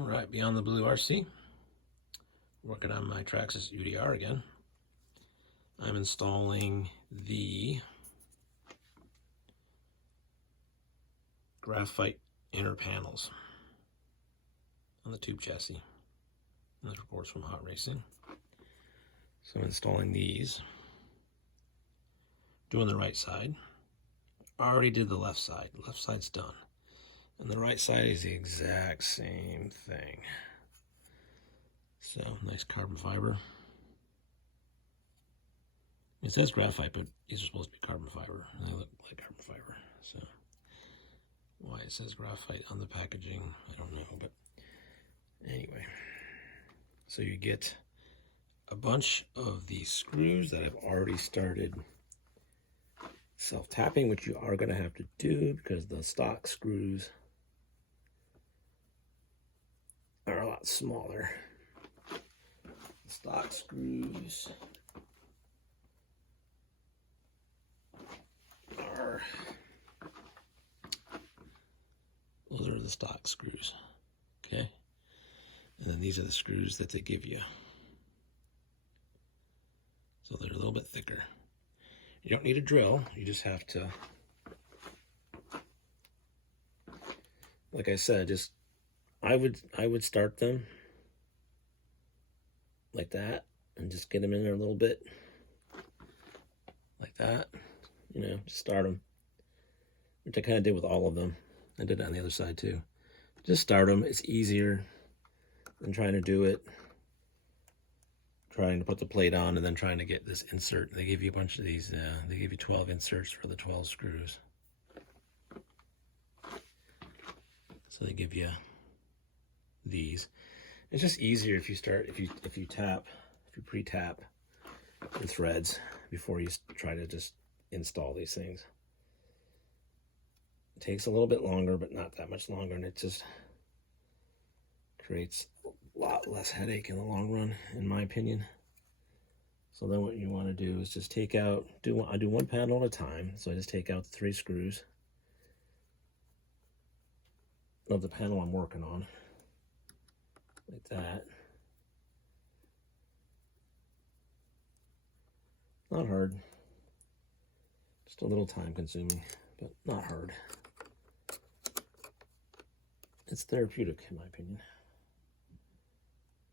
All right, Beyond the Blue RC. Working on my Traxxas UDR again. I'm installing the graphite inner panels on the tube chassis. And this reports from Hot Racing. So I'm installing these. Doing the right side. Already did the left side. The left side's done. And the right side is the exact same thing. So, nice carbon fiber. It says graphite, but these are supposed to be carbon fiber. And they look like carbon fiber. So, why it says graphite on the packaging, I don't know. But anyway, so you get a bunch of these screws that I've already started self-tapping, which you are going to have to do because the stock screws are a lot smaller. The stock screws are, those are the stock screws, okay? And then these are the screws that they give you. So they're a little bit thicker. You don't need a drill, you just have to, like I said, just I would start them like that and just get them in there a little bit like that, you know, just start them, which I kind of did with all of them. I did it on the other side too. Just start them. It's easier than trying to do it, trying to put the plate on and then trying to get this insert. They give you a bunch of these, they give you 12 inserts for the 12 screws. So they give you these. It's just easier if you start, if you pre-tap the threads before you try to just install these things. It takes a little bit longer, but not that much longer, and it just creates a lot less headache in the long run, in my opinion. So then what you want to do is just take out, I do one panel at a time. So I just take out the 3 screws of the panel I'm working on, like that. Not hard, just a little time consuming, but not hard. It's therapeutic, in my opinion.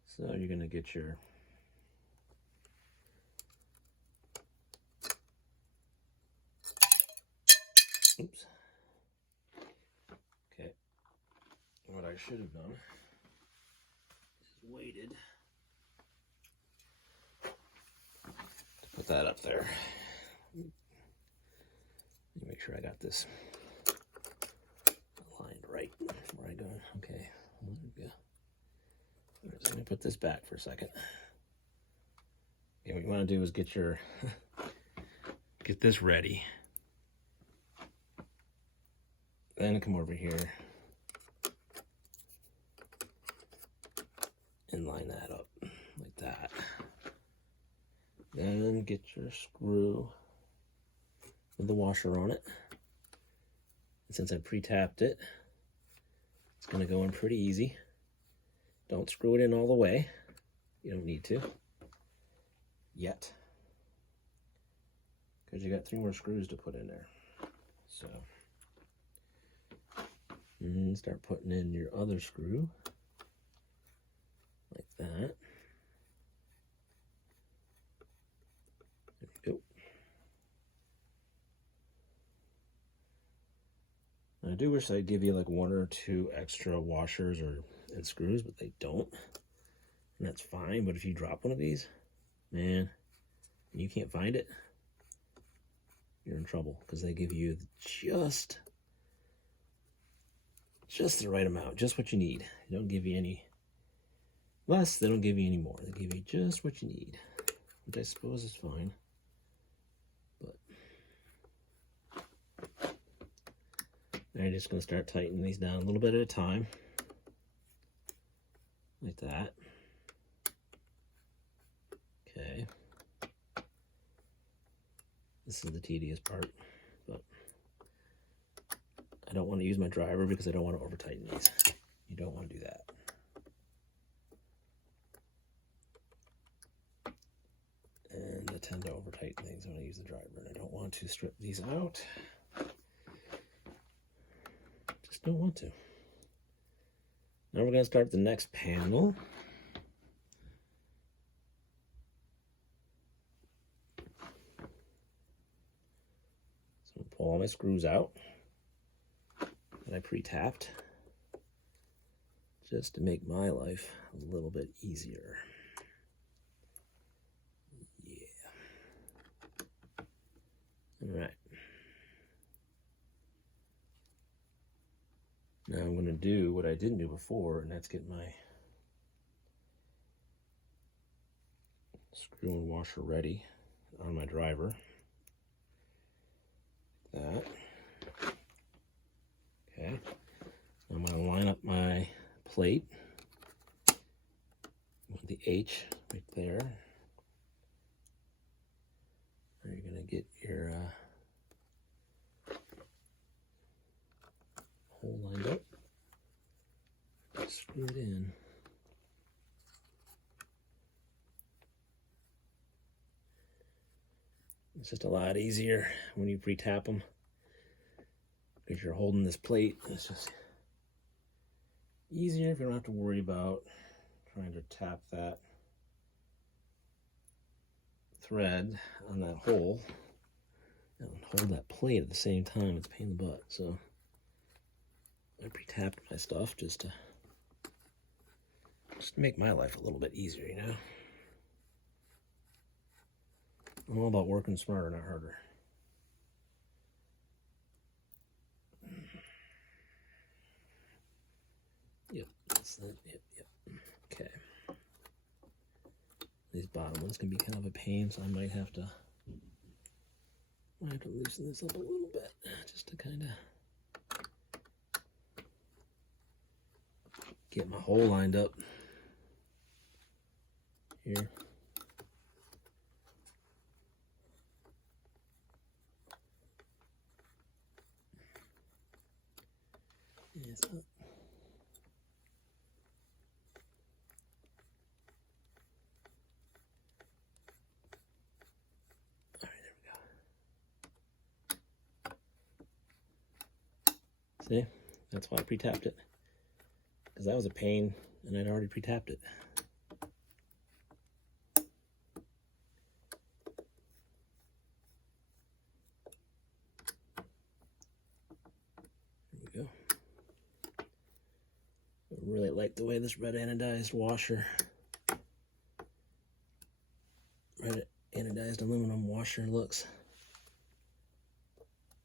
So you're gonna get your oops. Okay. What I should have done is waited to put that up there. Let me make sure I got this aligned right before I go. Okay. There we go. So let me put this back for a second. Okay, what you want to do is get your get this ready. Then come over here and line that up like that. Then get your screw with the washer on it. And since I pre-tapped it, it's going to go in pretty easy. Don't screw it in all the way. You don't need to yet, because you got 3 more screws to put in there. So start putting in your other screw like that. There we go. I do wish I'd give you like 1 or 2 extra washers and screws, but they don't, and that's fine. But if you drop one of these, man, and you can't find it, you're in trouble, because they give you just the right amount, just what you need. They don't give you any less, they don't give you any more. They give you just what you need, which I suppose is fine. But I'm just going to start tightening these down a little bit at a time, like that. Okay. This is the tedious part, but I don't want to use my driver because I don't want to over tighten these. You don't want to do that. to strip these out. Just don't want to. Now we're going to start the next panel. So pull all my screws out that I pre-tapped, just to make my life a little bit easier. Yeah. All right. Now I'm going to do what I didn't do before, and that's get my screw and washer ready on my driver. That. Okay. I'm going to line up my plate with the H right there. Where you're going to get your hole lined up. Screw it in. It's just a lot easier when you pre-tap them, because you're holding this plate. It's just easier if you don't have to worry about trying to tap that thread on that hole and hold that plate at the same time. It's a pain in the butt. So I pre-tapped my stuff just to make my life a little bit easier, you know. I'm all about working smarter, not harder. Yep, that's it. Yep. Okay. These bottom ones can be kind of a pain, so I might have to loosen this up a little bit, just to kind of get my hole lined up here. Yes. All right, there we go. See, that's why I pre-tapped it, because that was a pain, and I'd already pre-tapped it. There we go. I really like the way this red anodized aluminum washer looks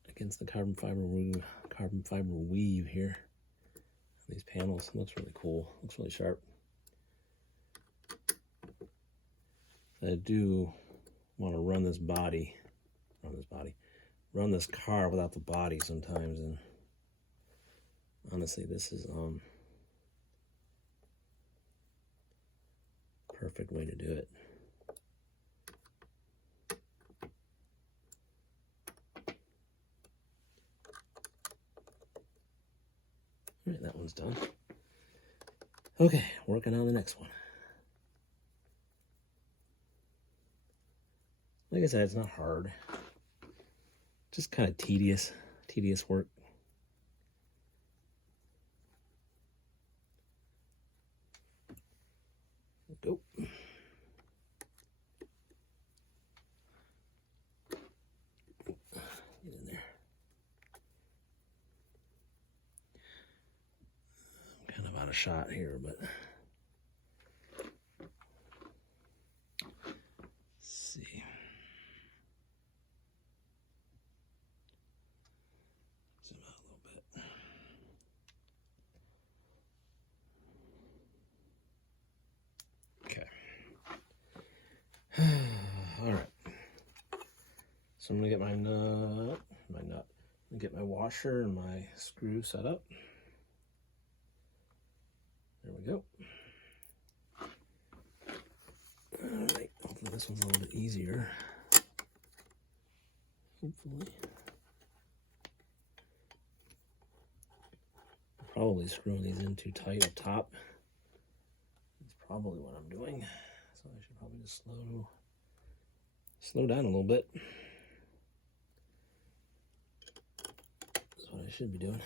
against the carbon fiber weave here. These panels, it looks really cool. Looks really sharp. I do want to run this car without the body sometimes, and honestly, this is perfect way to do it. All right, that one's done. Okay, working on the next one. Like I said, it's not hard. Just kind of tedious work. Go. Get in there. I'm kind of out of shot here, but let's see. Zoom out a little bit. Okay. All right. So I'm gonna get my nut, get my washer and my screw set up. There we go. All right, hopefully this one's a little bit easier. Hopefully. Probably screwing these in too tight up top. That's probably what I'm doing. So I should probably just slow down a little bit. what I should be doing.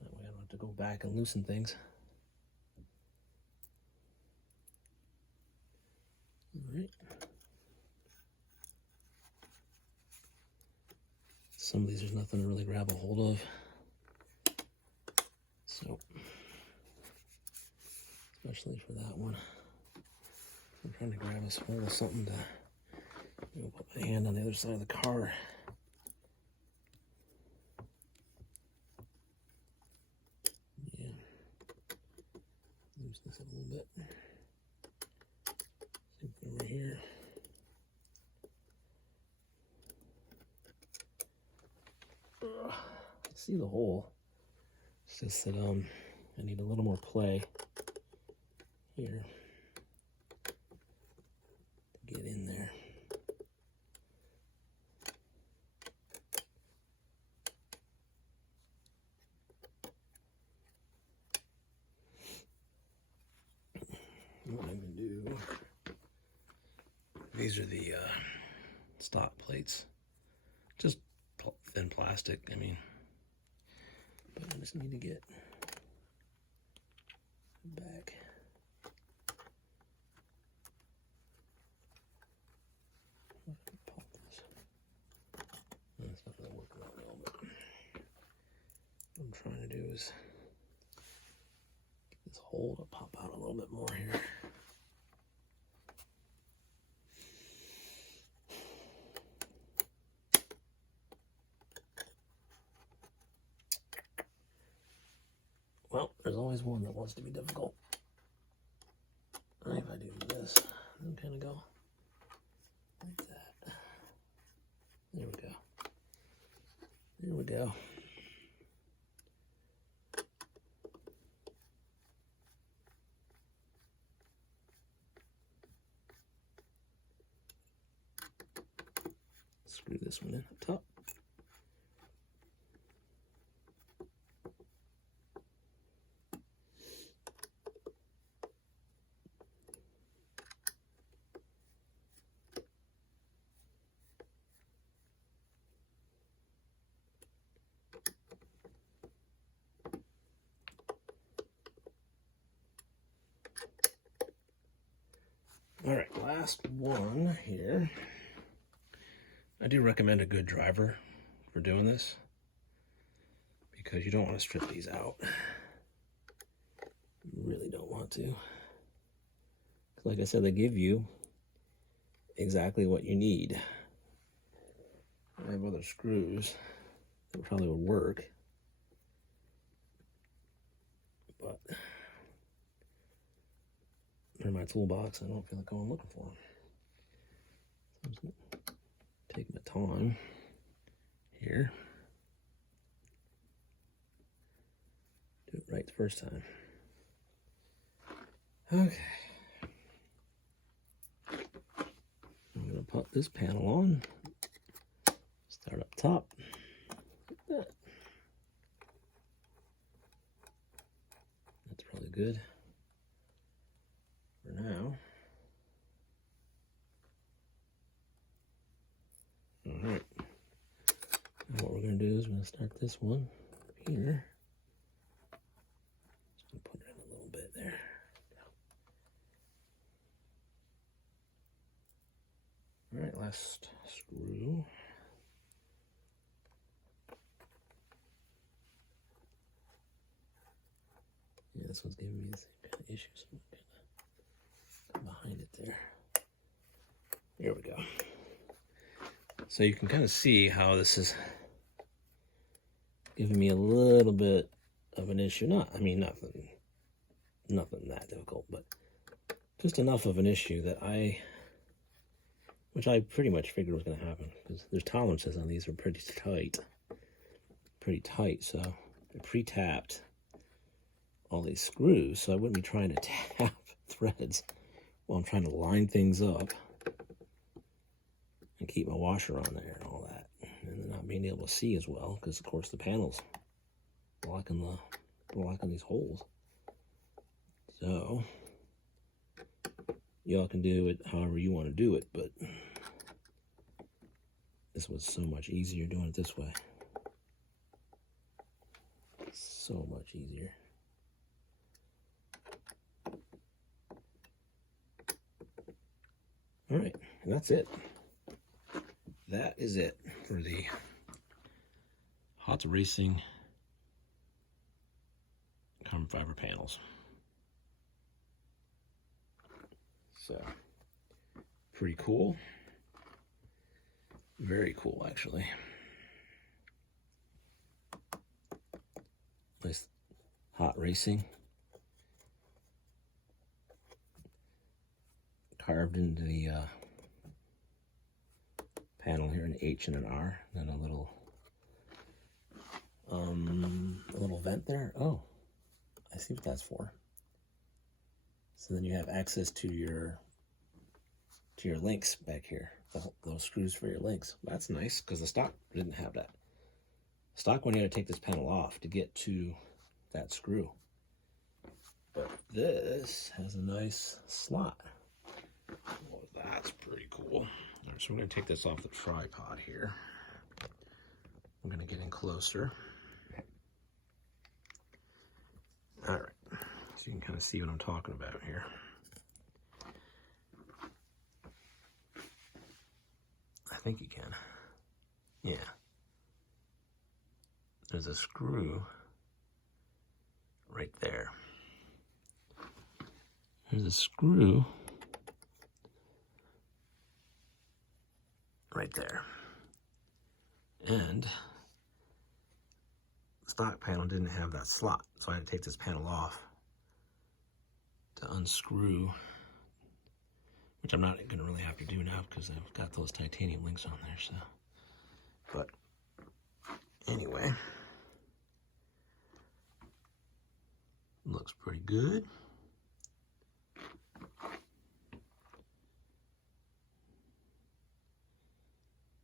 That way I don't have to go back and loosen things. All right. Some of these there's nothing to really grab a hold of. So, especially for that one. I'm trying to grab a hold of something to put my hand on the other side of the car. Yeah. Loosen this up a little bit. Same thing over here. I see the hole. It's just that I need a little more play here to get in there. What I'm gonna do, these are the stock plates, just thin plastic, I mean, but I just need to get back. Pop this. That's not gonna work that well, but what I'm trying to do is get this hole to pop out a little bit more here. Well, there's always one that wants to be difficult. If I do this, then kind of go like that. There we go. There we go. Screw this one in up top. All right, last one here. I do recommend a good driver for doing this because you don't want to strip these out. You really don't want to. Like I said, they give you exactly what you need. I have other screws that probably would work, but they're in my toolbox. I don't feel like going looking for them. So I'm just gonna take my time here. Do it right the first time. Okay. I'm gonna put this panel on. Start up top. Like that. That's probably good for now. All right. Now what we're gonna do is we're gonna start this one here. Just gonna put it in a little bit there. All right, last screw. Yeah, this one's giving me the same kind of issue, so I'm gonna come behind it there. There we go. So you can kind of see how this is giving me a little bit of an issue. Nothing that difficult, but just enough of an issue that which I pretty much figured was going to happen because there's tolerances on these are pretty tight. So I pre-tapped all these screws, so I wouldn't be trying to tap threads while I'm trying to line things up and keep my washer on there and all that, and then not being able to see as well because of course the panel's blocking these holes. So y'all can do it however you want to do it, but this was so much easier doing it this way. So much easier. All right, and that's it. That is it for the Hot Racing carbon fiber panels. So, pretty cool. Very cool, actually. Nice Hot Racing. Carved into the panel here, an H and an R, and a little vent there. Oh, I see what that's for. So then you have access to your links back here, those screws for your links. That's nice, because the stock didn't have that. Stock one, you had to take this panel off to get to that screw. But this has a nice slot. Well, that's pretty cool. All right, so we're going to take this off the tripod here. I'm going to get in closer. All right, so you can kind of see what I'm talking about here. I think you can. Yeah. There's a screw right there. There's a screw right there. And the stock panel didn't have that slot, so I had to take this panel off to unscrew, which I'm not going to really have to do now because I've got those titanium links on there. So, but anyway, looks pretty good.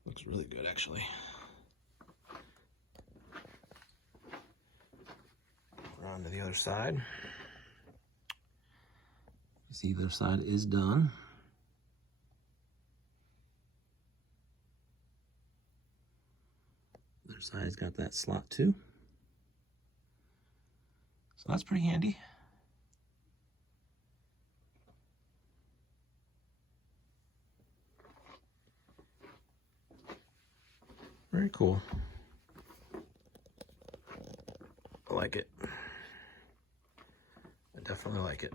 Looks really good, actually. We're on to the other side. You see, the other side is done. The other side's got that slot too. So that's pretty handy. Very cool. I like it. I definitely like it.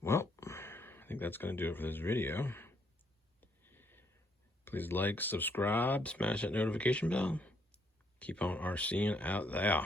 Well, I think that's going to do it for this video. Please like, subscribe, smash that notification bell. Keep on RCing out there.